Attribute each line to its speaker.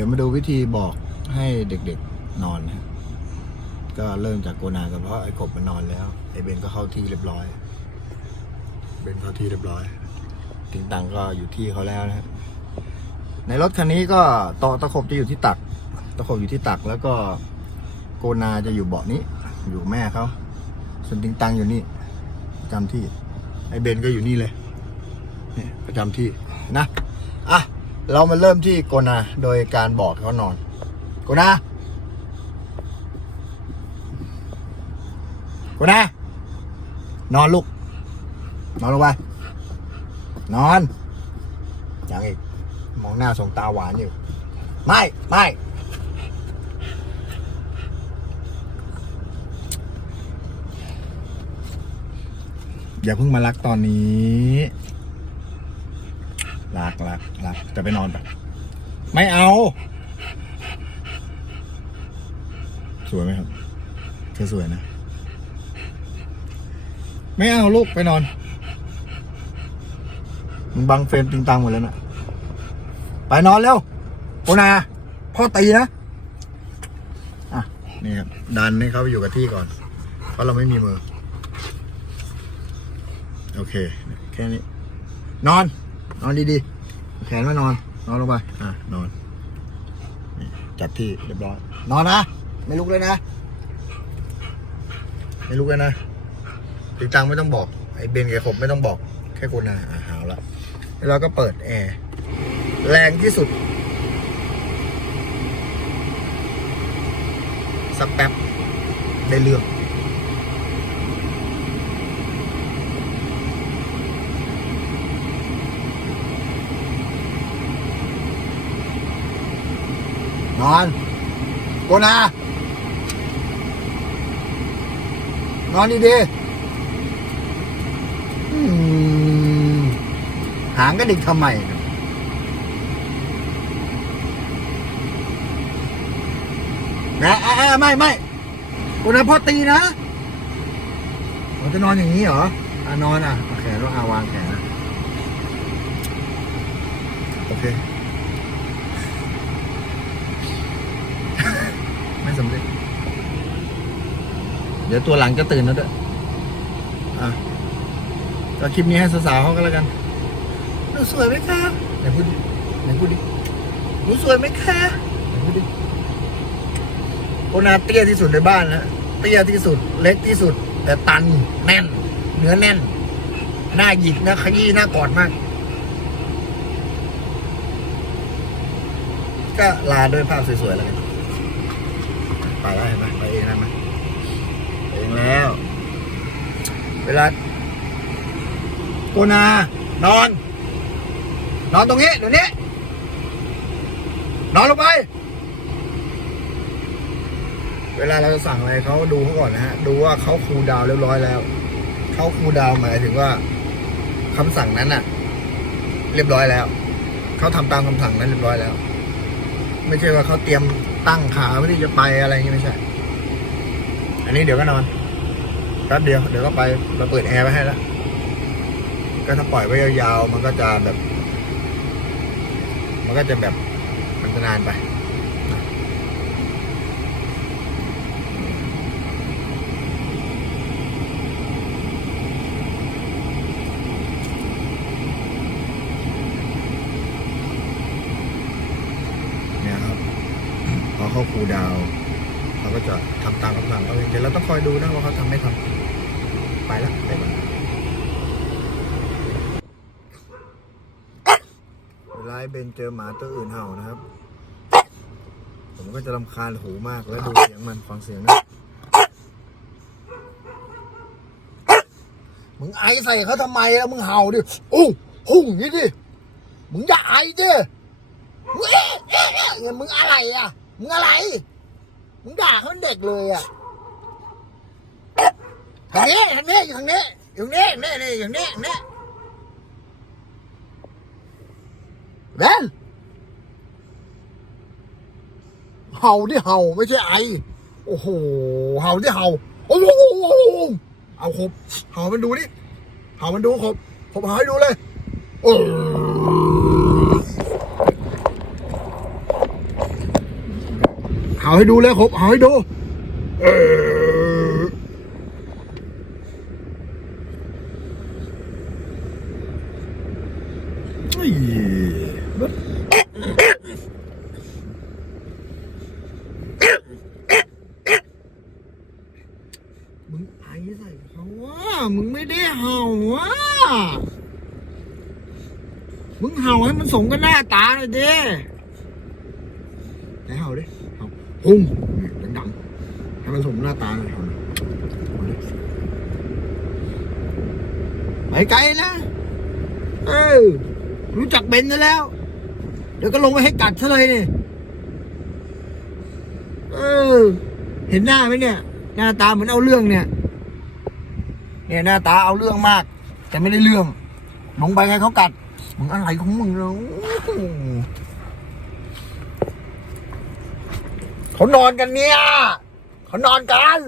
Speaker 1: ดี๋ยวมาดูวิธีบอกให้เด็กๆนอนนะก็เริ่มจากโกนากันเพราะไอ้กบมันนอนแล้วไอ้เบนก็เข้าที่เรียบร้อย เบนเข้าที่เรียบร้อยติงตังก็อยู่ที่เขาแล้วนะฮะในรถคันนี้ก็ตอตะขบจะอยู่ที่ตัก ตะขบอยู่ที่ตักแล้วก็โกนาจะอยู่เบาะนี้ อยู่แม่เขาส่วนติงตังอยู่นี่ประจำที่ ไอ้เบนก็อยู่นี่เลยนี่ประจำที่นะอะ เรามาเริ่มที่โกนาโดยการบอกเขานอน โกนาโกนานอนลูก นอนลงไปนอนอยังอีกมองหน้าส่งตาหวานอยู่ ไม่ไม่อย่าเพิ่งมารักตอนนี้ รักรักรักจะไปนอนปะไม่เอา สวยไหมครับ เธอสวยนะ ไม่เอาลูกไปนอน มึงบังเฟรมติงตังหมดแล้วนะไปนอนเร็วโอนาพ่อตีนะ อะ นี่ครับ ดันให้เขาไปอยู่กับที่ก่อน เพราะเราไม่มีมือ โอเค แค่นี้ นอน นอนดีๆ แขนมานอน นอนลงไป อะ นอนนี่จัดที่เรียบร้อย นอนนะ ไม่ลุกเลยนะ ไม่ลุกเลยนะติงตังไม่ต้องบอก ไอ้เบนกับผมไม่ต้องบอก แค่กูนาอะหาวละแล้วเราก็เปิดแอร์ แรงที่สุด สักแป๊บได้เรื่อง นอนโกนานอนดีๆหางกระดิกทำไมเนี่ยนะไม่ไม่โกนาพ่อตีนะเราจะนอนอย่างนี้เหรออะนอนอะเอาแขนแล้วอาวางแขนนะโอเค ไม่ สำเร็จ เดี๋ยวตัวหลังจะตื่นแล้วด้วยอะก็คลิปนี้ให้สาวๆเขาก็แล้วกันหนูสวยไหมคะไหนพูดดิไหนพูดดิหนูสวยไหมคะไหนพูดดิโอนาเตี้ยที่สุดในบ้านนะเตี้ยที่สุด เล็กที่สุด แต่ตันแน่น เนื้อแน่น หน้าหยิกหน้าขยี้หน้ากอดมากก็ลาด้วยภาพสวยๆแล้วกัน ไปได้ไหมไปเองได้ไหมไปเองแล้ว เวลาโกนานอน นอนตรงนี้เดี๋ยวนี้ นอนลงไป เวลาเราจะสั่งอะไรเขาดูเขาก่อนนะฮะ ดูว่าเขาคูลดาวเรียบร้อยแล้ว เขาคูลดาวหมายถึงว่าคำสั่งนั้นน่ะเรียบร้อยแล้ว เขาทำตามคำสั่งนั้นเรียบร้อยแล้ว ไม่ใช่ว่าเขาเตรียม ตั้งขาไม่ได้จะไปอะไรอย่างงี้ไม่ใช่ อันนี้เดี๋ยวก็นอนแป๊บเดียวเดี๋ยวก็ไปเราเปิดแอร์ไว้ให้แล้ว ก็ถ้าปล่อยไว้ยาวๆมันก็จะแบบ มันก็จะแบบมันจะนานไปนะเนี่ยครับ พอ เขาคูดาวเขาก็จะทำตามคำสั่งเขาเองเดี๋ยวเราต้องคอยดูนะว่าเขาทำไม่ทำไปละไปละเวลาไอ้เบนเจอหมาตัวอื่นเห่านะครับ ผมก็จะรำคาญหูมากแล้วดูเสียงมันฟังเสียงนะมึงไอใส่เขาทำไมแล้วมึงเห่าดิอู้หุ่งอย่างนี้ดิมึงอย่าไอดิมึงเอ๊ะเอ๊ะเอ๊ะเนี่ยมึงอะไรอะ มึงอะไร มึงด่าเขาเป็นเด็กเลยอะทางนี้ทางนี้อยู่ทางนี้อยู่นี้นี่นี่อยู่นี้นี่เบนเห่าที่เห่าไม่ใช่ไอ โอ้โห เห่าที่เห่า โอ้โหเอาขบเห่ามันดูนี่เห่ามันดูขบขบเห่าให้ดูเลยโอ้ เห่าให้ดูเลยครบเห่าให้ดูเออมึงไอใส่เขาว่ามึงไม่ได้เห่าว่ะมึงเห่าให้มันสมกับหน้าตาหน่อยดิไหนเห่าดิ เห่าพุ่งนี่ดังๆให้มันสมหน้าตาเห่าหน่อยไปไกลนะเออรู้จักเบนซะแล้ว เดี๋ยวก็ลงไปให้กัดซะเลยนี่เออ เห็นหน้าไหมเนี่ย หน้าตาเหมือนเอาเรื่องเนี่ย เนี่ยหน้าตาเอาเรื่องมาก แต่ไม่ได้เรื่อง ลงไปไงเขากัดมึงอะไรของมึงเนาะ เขานอนกันเนี่ย เขานอนกัน